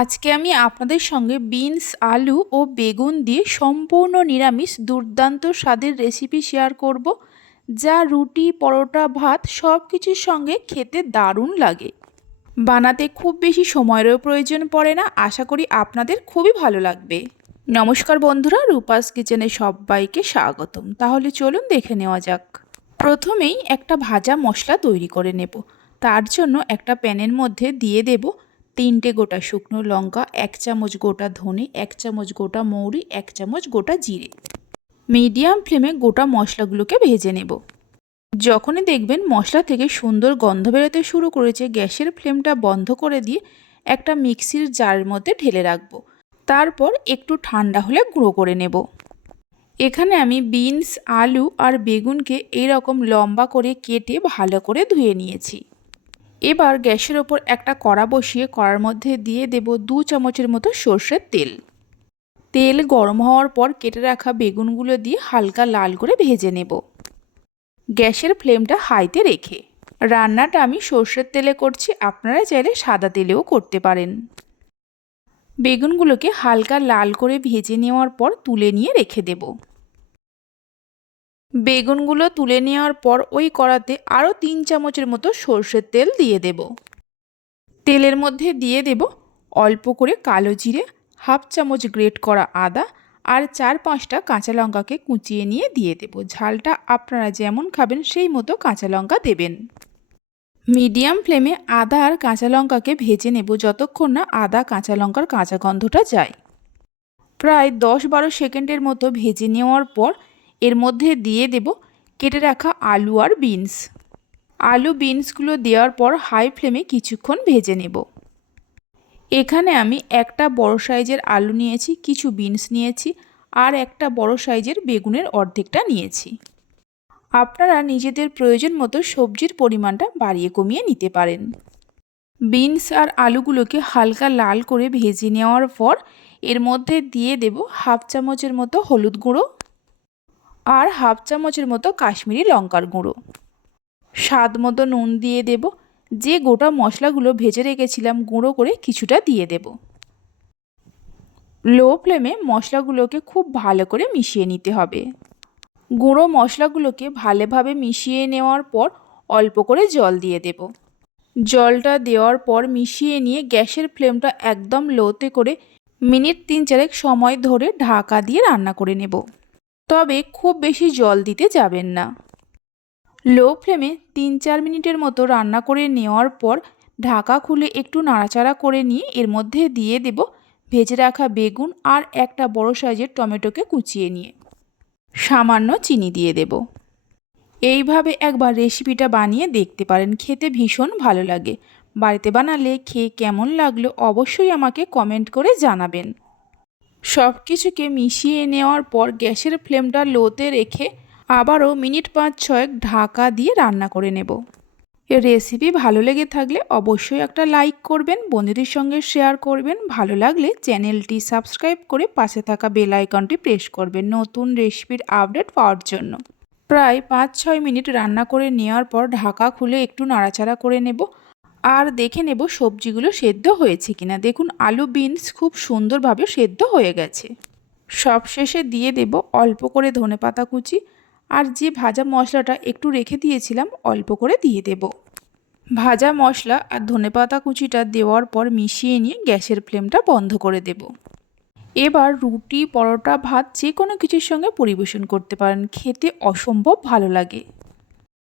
আজকে আমি আপনাদের সঙ্গে বিনস, আলু ও বেগুন দিয়ে সম্পূর্ণ নিরামিষ দুর্দান্ত স্বাদের রেসিপি শেয়ার করব, যা রুটি, পরোটা, ভাত সব কিছুর সঙ্গে খেতে দারুণ লাগে। বানাতে খুব বেশি সময়েরও প্রয়োজন পড়ে না, আশা করি আপনাদের খুবই ভালো লাগবে। নমস্কার বন্ধুরা, রূপাস কিচেনে সবাইকে স্বাগতম। তাহলে চলুন দেখে নেওয়া যাক। প্রথমেই একটা ভাজা মশলা তৈরি করে নেব। তার জন্য একটা প্যানের মধ্যে দিয়ে দেব তিনটে গোটা শুকনো লঙ্কা, এক চামচ গোটা ধনে, এক চামচ গোটা মৌরি, এক চামচ গোটা জিরে। মিডিয়াম ফ্লেমে গোটা মশলাগুলোকে ভেজে নেব। যখনই দেখবেন মশলা থেকে সুন্দর গন্ধ বেরোতে শুরু করেছে, গ্যাসের ফ্লেমটা বন্ধ করে দিয়ে একটা মিক্সির জারের মধ্যে ঢেলে রাখব। তারপর একটু ঠান্ডা হলে গুঁড়ো করে নেব। এখানে আমি বিনস, আলু আর বেগুনকে এরকম লম্বা করে কেটে ভালো করে ধুয়ে নিয়েছি। এবার গ্যাসের ওপর একটা কড়া বসিয়ে কড়ার মধ্যে দিয়ে দেব দু চামচের মতো সর্ষের তেল। তেল গরম হওয়ার পর কেটে রাখা বেগুনগুলো দিয়ে হালকা লাল করে ভেজে নেব। গ্যাসের ফ্লেমটা হাইতে রেখে রান্নাটা আমি সর্ষের তেলে করছি, আপনারা চাইলে সাদা তেলেও করতে পারেন। বেগুনগুলোকে হালকা লাল করে ভেজে নেওয়ার পর তুলে নিয়ে রেখে দেব। বেগুনগুলো তুলে নেওয়ার পর ওই কড়াতে আরও তিন চামচের মতো সর্ষের তেল দিয়ে দেব। তেলের মধ্যে দিয়ে দেব অল্প করে কালো জিরে, হাফ চামচ গ্রেট করা আদা আর চার পাঁচটা কাঁচা লঙ্কাকে কুচিয়ে নিয়ে দিয়ে দেব। ঝালটা আপনারা যেমন খাবেন সেই মতো কাঁচা লঙ্কা দেবেন। মিডিয়াম ফ্লেমে আদা আর কাঁচা লঙ্কাকে ভেজে নেব যতক্ষণ না আদা কাঁচা লঙ্কার কাঁচা গন্ধটা যায়। প্রায় দশ বারো সেকেন্ডের মতো ভেজে নেওয়ার পর এর মধ্যে দিয়ে দেব কেটে রাখা আলু আর বিনস। আলু বিনসগুলো দেওয়ার পর হাই ফ্লেমে কিছুক্ষণ ভেজে নেব। এখানে আমি একটা বড় সাইজের আলু নিয়েছি, কিছু বিনস নিয়েছি আর একটা বড় সাইজের বেগুনের অর্ধেকটা নিয়েছি। আপনারা নিজেদের প্রয়োজন মতো সবজির পরিমাণটা বাড়িয়ে কমিয়ে নিতে পারেন। বিনস আর আলুগুলোকে হালকা লাল করে ভেজে নেওয়ার পর এর মধ্যে দিয়ে দেব হাফ চামচের মতো হলুদ গুঁড়ো। আর হাফ চামচের মতো কাশ্মীরি লঙ্কার গুঁড়ো। স্বাদ মতো নুন দিয়ে দেব। যে গোটা মশলাগুলো ভেজে রেখেছিলাম, গুঁড়ো করে কিছুটা দিয়ে দেব। লো ফ্লেমে মশলাগুলোকে খুব ভালো করে মিশিয়ে নিতে হবে। গুঁড়ো মশলাগুলোকে ভালোভাবে মিশিয়ে নেওয়ার পর অল্প করে জল দিয়ে দেব। জলটা দেওয়ার পর মিশিয়ে নিয়ে গ্যাসের ফ্লেমটা একদম লোতে করে মিনিট তিন চারেক সময় ধরে ঢাকা দিয়ে রান্না করে নেব। তবে খুব বেশি জল দিতে যাবেন না। লো ফ্লেমে তিন চার মিনিটের মতো রান্না করে নেওয়ার পর ঢাকা খুলে একটু নাড়াচাড়া করে নিয়ে এর মধ্যে দিয়ে দেব ভেজে রাখা বেগুন আর একটা বড় সাইজের টমেটোকে কুচিয়ে নিয়ে। সামান্য চিনি দিয়ে দেব। এইভাবে একবার রেসিপিটা বানিয়ে দেখতে পারেন। খেতে ভীষণ ভালো লাগে। বাড়িতে বানালে খেয়ে কেমন লাগল অবশ্যই আমাকে কমেন্ট করে জানাবেন। সব কিছুকে মিশিয়ে নেওয়ার পর গ্যাসের ফ্লেমটা লোতে রেখে আবারও মিনিট পাঁচ ছয়েক ঢাকা দিয়ে রান্না করে নেব। রেসিপি ভালো লেগে থাকলে অবশ্যই একটা লাইক করবেন, বন্ধুদের সঙ্গে শেয়ার করবেন। ভালো লাগলে চ্যানেলটি সাবস্ক্রাইব করে পাশে থাকা বেল আইকনটি প্রেস করবেন নতুন রেসিপির আপডেট পাওয়ার জন্য। প্রায় পাঁচ ছয় মিনিট রান্না করে নেওয়ার পর ঢাকা খুলে একটু নাড়াচাড়া করে নেব। আর দেখে নেব সবজিগুলো সেদ্ধ হয়েছে কিনা। দেখুন, আলু বিনস খুব সুন্দরভাবে সেদ্ধ হয়ে গেছে। সব শেষে দিয়ে দেব অল্প করে ধনে পাতা কুচি। আর যে ভাজা মশলাটা একটু রেখে দিয়েছিলাম, অল্প করে দিয়ে দেব। ভাজা মশলা আর ধনেপাতা কুচিটা দেওয়ার পর মিশিয়ে নিয়ে গ্যাসের ফ্লেমটা বন্ধ করে দেব। এবার রুটি, পরোটা, ভাত যে কোনো কিছুর সঙ্গে পরিবেশন করতে পারেন। খেতে অসম্ভব ভালো লাগে।